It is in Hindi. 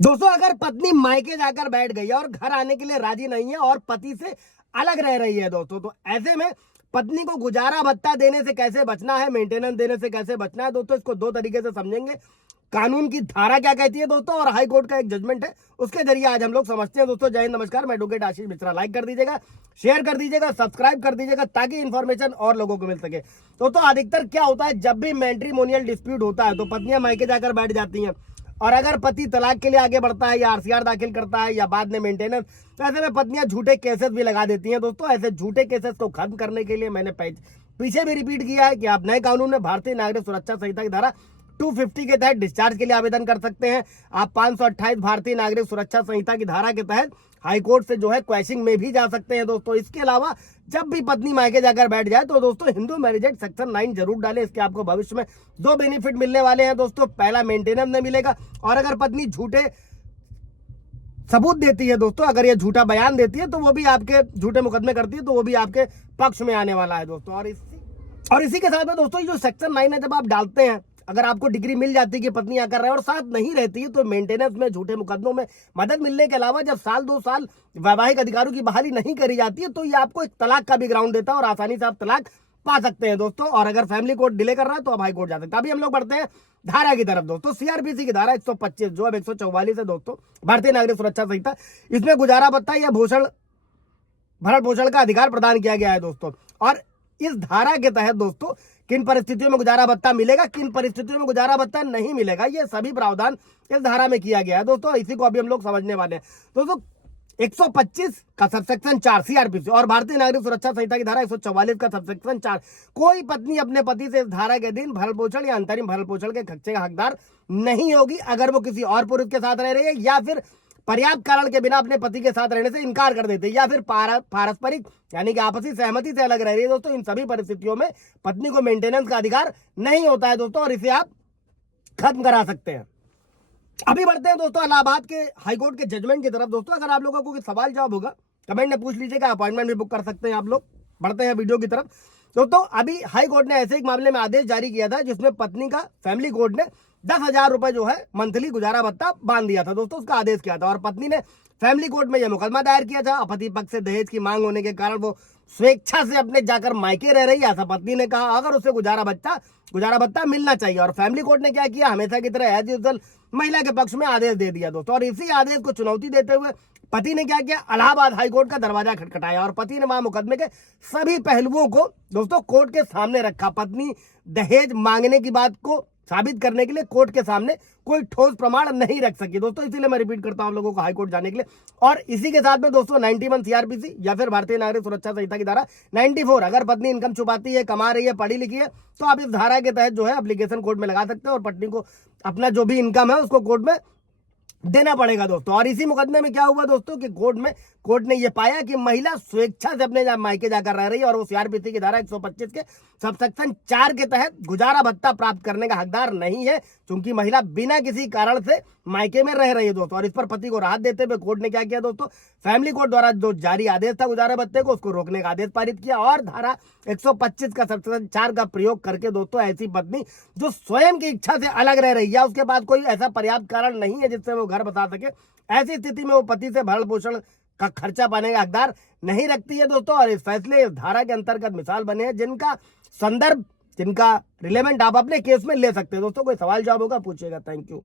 दोस्तों अगर पत्नी मायके जाकर बैठ गई है और घर आने के लिए राजी नहीं है और पति से अलग रह रही है दोस्तों, तो ऐसे में पत्नी को गुजारा भत्ता देने से कैसे बचना है, मेंटेनेंस देने से कैसे बचना है दोस्तों, इसको दो तरीके से समझेंगे। कानून की धारा क्या कहती है दोस्तों, और हाई कोर्ट का एक जजमेंट है, उसके जरिए आज हम लोग समझते हैं दोस्तों। जय हिंद, नमस्कार, मैं एडवोकेट आशीष मिश्रा। लाइक कर दीजिएगा, शेयर कर दीजिएगा, सब्सक्राइब कर दीजिएगा ताकि इन्फॉर्मेशन और लोगों को मिल सके। दोस्तों अधिकतर क्या होता है, जब भी मैट्रिमोनियल डिस्प्यूट होता है तो पत्नियां मायके जाकर बैठ जाती हैं, और अगर पति तलाक के लिए आगे बढ़ता है या आरसीआर दाखिल करता है या बाद में मेंटेनेंस, तो ऐसे में पत्नियां झूठे केसेस भी लगा देती हैं दोस्तों। ऐसे झूठे केसेस को खत्म करने के लिए मैंने पीछे भी रिपीट किया है कि आप नए कानून में भारतीय नागरिक सुरक्षा संहिता की धारा 250 के तहत डिस्चार्ज के लिए आवेदन कर सकते हैं। आप 528 भारतीय नागरिक सुरक्षा संहिता की धारा के तहत हाई कोर्ट से जो है क्वैशिंग में भी जा सकते हैं दोस्तों। इसके अलावा जब भी पत्नी मायके जाकर बैठ जाए तो दोस्तों हिंदू मैरिज एक्ट सेक्शन 9 जरूर डालें। इसके आपको भविष्य में दो बेनिफिट मिलने वाले हैं दोस्तों। पहला, मेंटेनेंस नहीं मिलेगा, और अगर पत्नी झूठे सबूत देती है दोस्तों, अगर ये झूठा बयान देती है तो वो भी आपके झूठे मुकदमे करती है तो वो भी आपके पक्ष में आने वाला है दोस्तों। और इसी के साथ में दोस्तों जो सेक्शन 9 है, जब आप डालते हैं, अगर आपको डिग्री मिल जाती है कि पत्नी आकर रहे और साथ नहीं रहती है, तो मेंटेनेंस में झूठे मुकदमों में मदद मिलने के अलावा जब साल 2 साल वैवाहिक अधिकारों की बहाली नहीं करी जाती है तो ये आपको एक तलाक का भी ग्राउंड देता है और आसानी से आप तलाक पा सकते हैं दोस्तों। और अगर फैमिली कोर्ट डिले कर रहा है तो आप हाई कोर्ट जा सकते हैं। अभी हम लोग बढ़ते हैं धारा की तरफ दोस्तों। सीआरपीसी की धारा 125 जो अब 144 है दोस्तों, भारतीय नागरिक सुरक्षा संहिता, इसमें गुजारा भत्ता या भरण पोषण का अधिकार प्रदान किया गया है दोस्तों। और इस धारा के तहत दोस्तों किन परिस्थितियों में गुजारा भत्ता मिलेगा, किन परिस्थितियों में गुजारा भत्ता नहीं मिलेगा, ये सभी प्रावधान इस धारा में किया गया है दोस्तों। इसी को अभी हम लोग समझने वाले हैं दोस्तों। 125 का सबसेक्शन 4 सीआरपीसी और भारतीय नागरिक सुरक्षा संहिता की धारा 144 का सबसेक्शन 4, कोई पत्नी अपने पति से इस धारा के अधीन भरण पोषण या अंतरिम भरण पोषण के खर्चे का हकदार नहीं होगी अगर वो किसी और पुरुष के साथ रह रही है, या फिर पर्याप्त कारण के बिना अपने पति के साथ रहने से इनकार कर देते हैं, या फिर पारस्परिक यानी कि आपसी सहमति से अलग रह रही है दोस्तों। इन सभी परिस्थितियों में पत्नी को मेंटेनेंस का अधिकार नहीं होता है दोस्तों, और इसे आप खत्म करा सकते हैं। अभी बढ़ते हैं दोस्तों इलाहाबाद के हाईकोर्ट के जजमेंट की तरफ दोस्तों। अगर आप लोगों को कोई सवाल जवाब होगा कमेंट में पूछ लीजिएगा, अपॉइंटमेंट भी बुक कर सकते हैं आप लोग। बढ़ते हैं वीडियो की तरफ दोस्तों। अभी हाई कोर्ट ने ऐसे एक मामले में आदेश जारी किया था जिसमें पत्नी का फैमिली कोर्ट ने 10,000 रुपए जो है मंथली गुजारा भत्ता बांध दिया था दोस्तों, उसका आदेश किया था। और पत्नी ने फैमिली कोर्ट में यह मुकदमा दायर किया था। पति पक्ष से दहेज की मांग होने के कारण वो स्वेच्छा से अपने जाकर मायके रह रही है, ऐसा पत्नी ने कहा। अगर उसे गुजारा भत्ता मिलना चाहिए, और फैमिली कोर्ट ने क्या किया, हमेशा की तरह एज यूजुअल महिला के पक्ष में आदेश दे दिया दोस्तों। और इसी आदेश को चुनौती देते हुए पति ने क्या किया, इलाहाबाद हाईकोर्ट का दरवाजा खटखटाया और पति ने वहां मुकदमे के सभी पहलुओं को दोस्तों कोर्ट के सामने रखा। पत्नी दहेज मांगने की बात को साबित करने के लिए कोर्ट के सामने कोई ठोस प्रमाण नहीं रख सकी दोस्तों। इसीलिए मैं रिपीट करता हूं आप लोगों को हाईकोर्ट जाने के लिए। और इसी के साथ में दोस्तों 91 सीआरपीसी या फिर भारतीय नागरिक सुरक्षा संहिता की धारा 94, अगर पत्नी इनकम छुपाती है, कमा रही है, पढ़ी लिखी है, तो आप इस धारा के तहत जो है एप्लीकेशन कोर्ट में लगा सकते हैं और पत्नी को अपना जो भी इनकम है उसको कोर्ट में देना पड़ेगा दोस्तों। और इसी मुकदमे में क्या हुआ दोस्तों कि कोर्ट ने यह पाया कि महिला स्वेच्छा से अपने मायके जाकर रह रही है और वो सीआरपीसी की धारा 125 के सबसेक्शन 4 के तहत गुजारा भत्ता प्राप्त करने का हकदार नहीं है, क्योंकि महिला बिना किसी कारण से मायके में रह रही है दोस्तों। और इस पर पति को राहत देते हुए कोर्ट ने क्या किया दोस्तों, फैमिली कोर्ट द्वारा जो जारी आदेश था गुजारा भत्ते को, उसको रोकने का आदेश पारित किया। और धारा 125 का सबसेक्शन 4 का प्रयोग करके दोस्तों ऐसी पत्नी जो स्वयं की इच्छा से अलग रह रही है, उसके बाद कोई ऐसा पर्याप्त कारण नहीं है जिससे वो घर बसा सके, ऐसी स्थिति में वो पति से भरण पोषण का खर्चा पाने का हकदार नहीं रखती है दोस्तों। और इस फैसले इस धारा के अंतर्गत मिसाल बने हैं जिनका संदर्भ, जिनका रिलेवेंट आप अपने केस में ले सकते हैं दोस्तों। कोई सवाल जवाब होगा पूछिएगा। Thank you.